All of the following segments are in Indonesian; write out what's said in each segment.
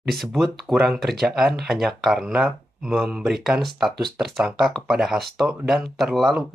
Disebut kurang kerjaan hanya karena memberikan status tersangka kepada Hasto dan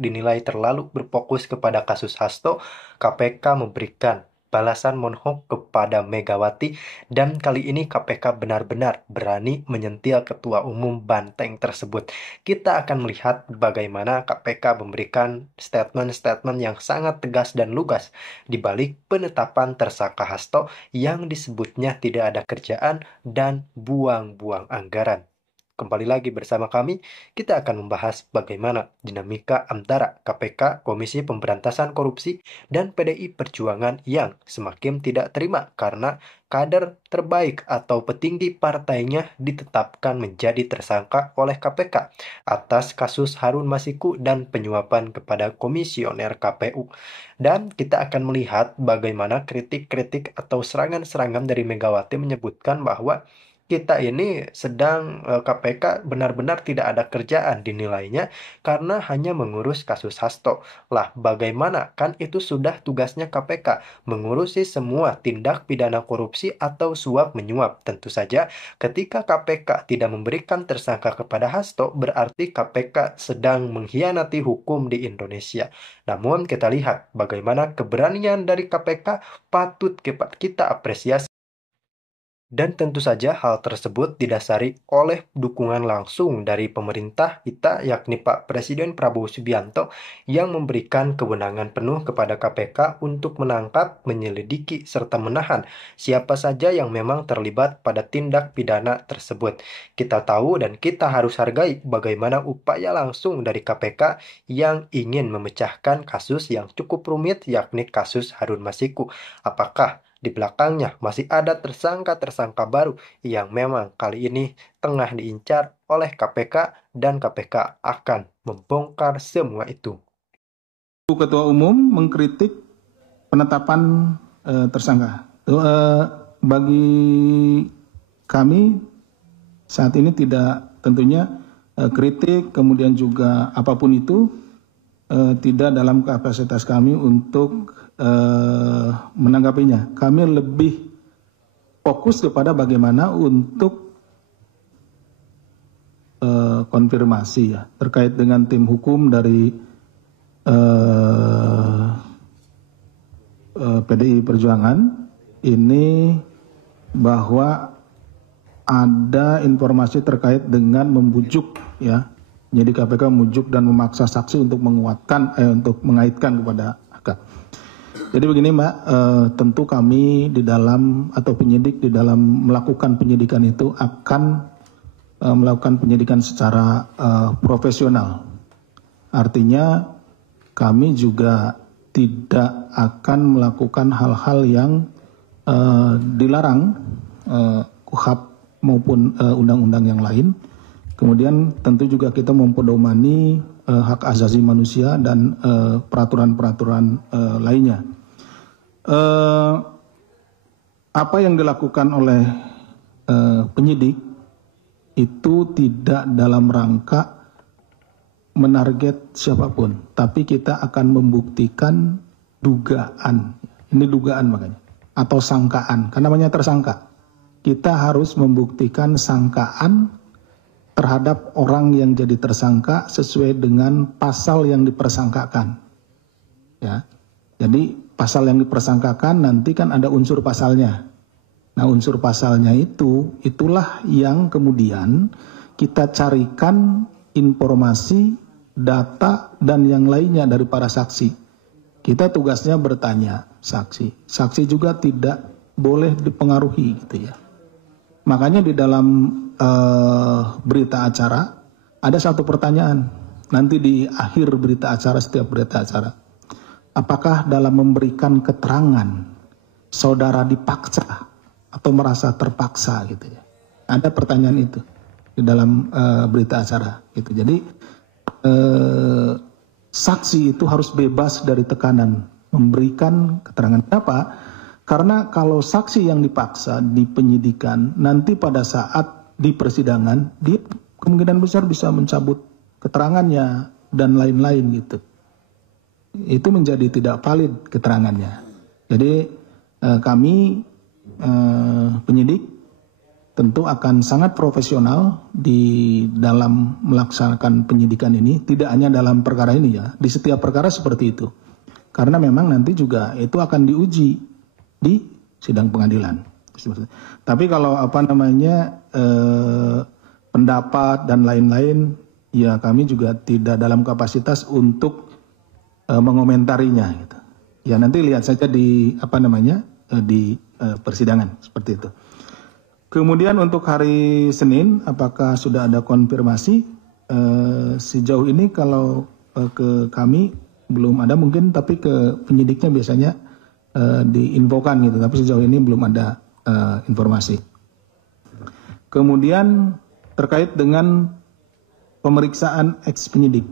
dinilai terlalu berfokus kepada kasus Hasto, KPK memberikan balasan monhok kepada Megawati dan kali ini KPK benar-benar berani menyentil Ketua Umum Banteng tersebut. Kita akan melihat bagaimana KPK memberikan statement-statement yang sangat tegas dan lugas di balik penetapan tersangka Hasto yang disebutnya tidak ada kerjaan dan buang-buang anggaran. Kembali lagi bersama kami, kita akan membahas bagaimana dinamika antara KPK, Komisi Pemberantasan Korupsi, dan PDI Perjuangan yang semakin tidak terima karena kader terbaik atau petinggi partainya ditetapkan menjadi tersangka oleh KPK atas kasus Harun Masiku dan penyuapan kepada komisioner KPU. Dan kita akan melihat bagaimana kritik-kritik atau serangan-serangan dari Megawati menyebutkan bahwa kita ini KPK benar-benar tidak ada kerjaan dinilainya karena hanya mengurus kasus Hasto. Lah, bagaimana? Kan itu sudah tugasnya KPK, mengurusi semua tindak pidana korupsi atau suap menyuap. Tentu saja, ketika KPK tidak memberikan tersangka kepada Hasto, berarti KPK sedang mengkhianati hukum di Indonesia. Namun kita lihat bagaimana keberanian dari KPK patut kita apresiasi. Dan tentu saja hal tersebut didasari oleh dukungan langsung dari pemerintah kita, yakni Pak Presiden Prabowo Subianto, yang memberikan kewenangan penuh kepada KPK untuk menangkap, menyelidiki, serta menahan siapa saja yang memang terlibat pada tindak pidana tersebut. Kita tahu dan kita harus hargai bagaimana upaya langsung dari KPK yang ingin memecahkan kasus yang cukup rumit, yakni kasus Harun Masiku. Apakah di belakangnya masih ada tersangka-tersangka baru yang memang kali ini tengah diincar oleh KPK dan KPK akan membongkar semua itu. Ketua Umum mengkritik penetapan tersangka. Bagi kami saat ini tidak tentunya kritik kemudian juga apapun itu tidak dalam kapasitas kami untuk menanggapinya. Kami lebih fokus kepada bagaimana untuk konfirmasi ya terkait dengan tim hukum dari PDI Perjuangan ini, bahwa ada informasi terkait dengan membujuk ya, jadi KPK membujuk dan memaksa saksi untuk untuk mengaitkan kepada AK. Jadi begini Mbak, tentu kami di dalam atau penyidik di dalam melakukan penyidikan itu akan melakukan penyidikan secara profesional. Artinya kami juga tidak akan melakukan hal-hal yang dilarang KUHP maupun undang-undang yang lain. Kemudian tentu juga kita mempedomani hak asasi manusia dan peraturan-peraturan lainnya. Apa yang dilakukan oleh penyidik itu tidak dalam rangka menarget siapapun, tapi kita akan membuktikan dugaan. Ini dugaan makanya, atau sangkaan, karena namanya tersangka. Kita harus membuktikan sangkaan terhadap orang yang jadi tersangka sesuai dengan pasal yang dipersangkakan. Ya, jadi pasal yang dipersangkakan nanti kan ada unsur pasalnya. Nah, unsur pasalnya itulah yang kemudian kita carikan informasi, data, dan yang lainnya dari para saksi. Kita tugasnya bertanya saksi. Saksi juga tidak boleh dipengaruhi gitu ya. Makanya di dalam berita acara ada satu pertanyaan. Nanti di akhir berita acara, setiap berita acara. Apakah dalam memberikan keterangan saudara dipaksa atau merasa terpaksa gitu ya. Ada pertanyaan itu di dalam berita acara gitu. Jadi saksi itu harus bebas dari tekanan memberikan keterangan. Kenapa? Karena kalau saksi yang dipaksa di penyidikan, nanti pada saat di persidangan dia kemungkinan besar bisa mencabut keterangannya dan lain-lain gitu. Itu menjadi tidak valid keterangannya. Jadi kami penyidik tentu akan sangat profesional di dalam melaksanakan penyidikan ini, tidak hanya dalam perkara ini ya, di setiap perkara seperti itu. Karena memang nanti juga itu akan diuji di sidang pengadilan. Tapi kalau pendapat dan lain-lain, ya kami juga tidak dalam kapasitas untuk mengomentarinya gitu. Ya nanti lihat saja di persidangan seperti itu. Kemudian untuk hari Senin, apakah sudah ada konfirmasi? Sejauh ini kalau ke kami belum ada mungkin, tapi ke penyidiknya biasanya diinfokan gitu. Tapi sejauh ini belum ada informasi. Kemudian terkait dengan pemeriksaan eks penyidik.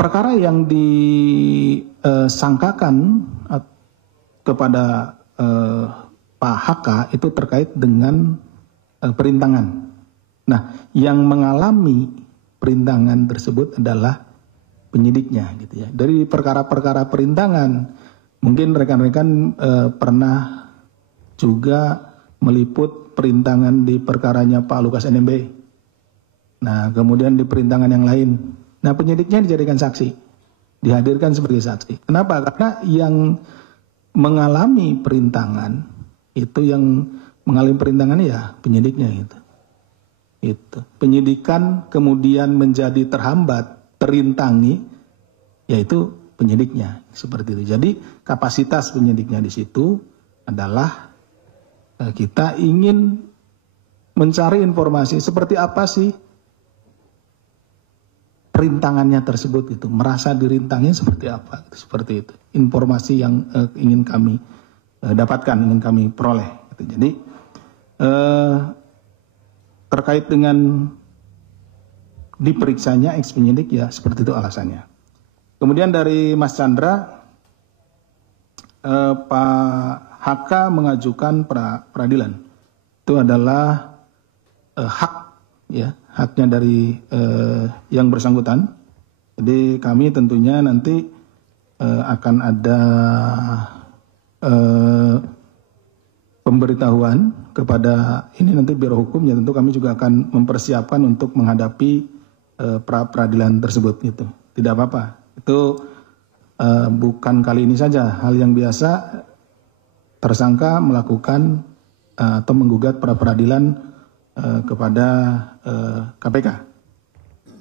Perkara yang disangkakan kepada Pak HK itu terkait dengan perintangan. Nah, yang mengalami perintangan tersebut adalah penyidiknya, gitu ya. Dari perkara-perkara perintangan, mungkin rekan-rekan pernah juga meliput perintangan di perkaranya Pak Lukas NMB. Nah, kemudian di perintangan yang lain. Nah, penyidiknya dijadikan saksi, dihadirkan sebagai saksi. Kenapa? Karena yang mengalami perintangan itu yang mengalami perintangan ya penyidiknya gitu. Itu penyidikan kemudian menjadi terhambat, terintangi, yaitu penyidiknya seperti itu. Jadi kapasitas penyidiknya di situ adalah kita ingin mencari informasi seperti apa sih perintangannya tersebut itu, merasa dirintangnya seperti apa, seperti itu. Informasi yang ingin kami dapatkan, ingin kami peroleh. Jadi terkait dengan diperiksanya eks penyidik ya seperti itu alasannya. Kemudian dari Mas Chandra, Pak HK mengajukan peradilan. Itu adalah hak ya, haknya dari yang bersangkutan. Jadi kami tentunya nanti akan ada pemberitahuan kepada ini nanti Biro Hukum ya, tentu kami juga akan mempersiapkan untuk menghadapi pra-peradilan tersebut gitu. Tidak apa-apa. Itu bukan kali ini saja, hal yang biasa tersangka melakukan atau menggugat pra-peradilan kepada KPK.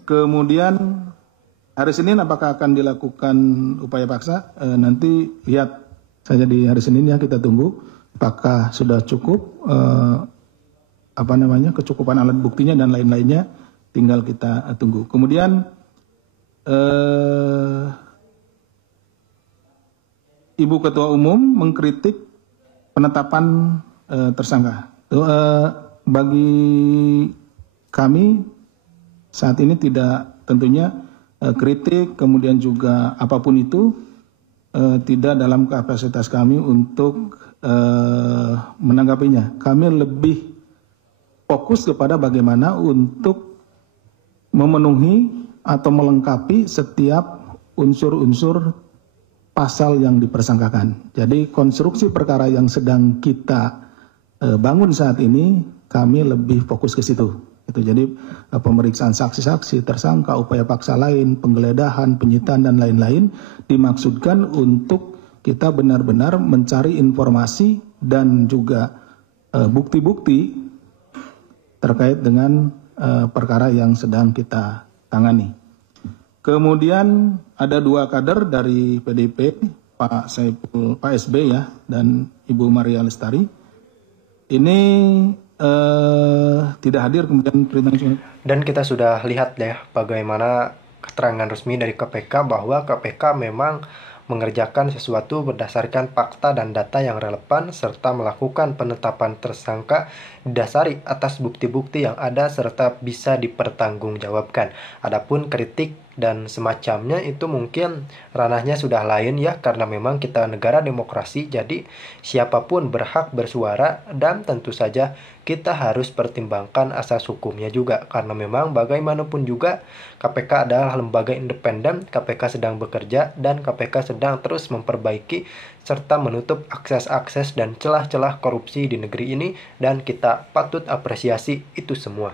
Kemudian hari Senin apakah akan dilakukan upaya paksa? Nanti lihat saja di hari Senin ya, kita tunggu apakah sudah cukup kecukupan alat buktinya dan lain-lainnya, tinggal kita tunggu. Kemudian Ibu Ketua Umum mengkritik penetapan tersangka. Bagi kami saat ini tidak, tentunya kritik kemudian juga apapun itu tidak dalam kapasitas kami untuk menanggapinya. Kami lebih fokus kepada bagaimana untuk memenuhi atau melengkapi setiap unsur-unsur pasal yang dipersangkakan. Jadi konstruksi perkara yang sedang kita bangun saat ini, kami lebih fokus ke situ. Itu jadi pemeriksaan saksi-saksi, tersangka, upaya paksa lain, penggeledahan, penyitaan dan lain-lain dimaksudkan untuk kita benar-benar mencari informasi dan juga bukti-bukti terkait dengan perkara yang sedang kita tangani. Kemudian ada dua kader dari PDIP, Pak SB ya, dan Ibu Maria Lestari. Ini tidak hadir kemudian perintah. Dan kita sudah lihat ya bagaimana keterangan resmi dari KPK bahwa KPK memang mengerjakan sesuatu berdasarkan fakta dan data yang relevan serta melakukan penetapan tersangka didasari atas bukti-bukti yang ada serta bisa dipertanggungjawabkan. Adapun kritik dan semacamnya itu mungkin ranahnya sudah lain ya, karena memang kita negara demokrasi, jadi siapapun berhak bersuara dan tentu saja kita harus pertimbangkan asas hukumnya juga, karena memang bagaimanapun juga KPK adalah lembaga independen, KPK sedang bekerja dan KPK sedang terus memperbaiki serta menutup akses-akses dan celah-celah korupsi di negeri ini, dan kita patut apresiasi itu semua.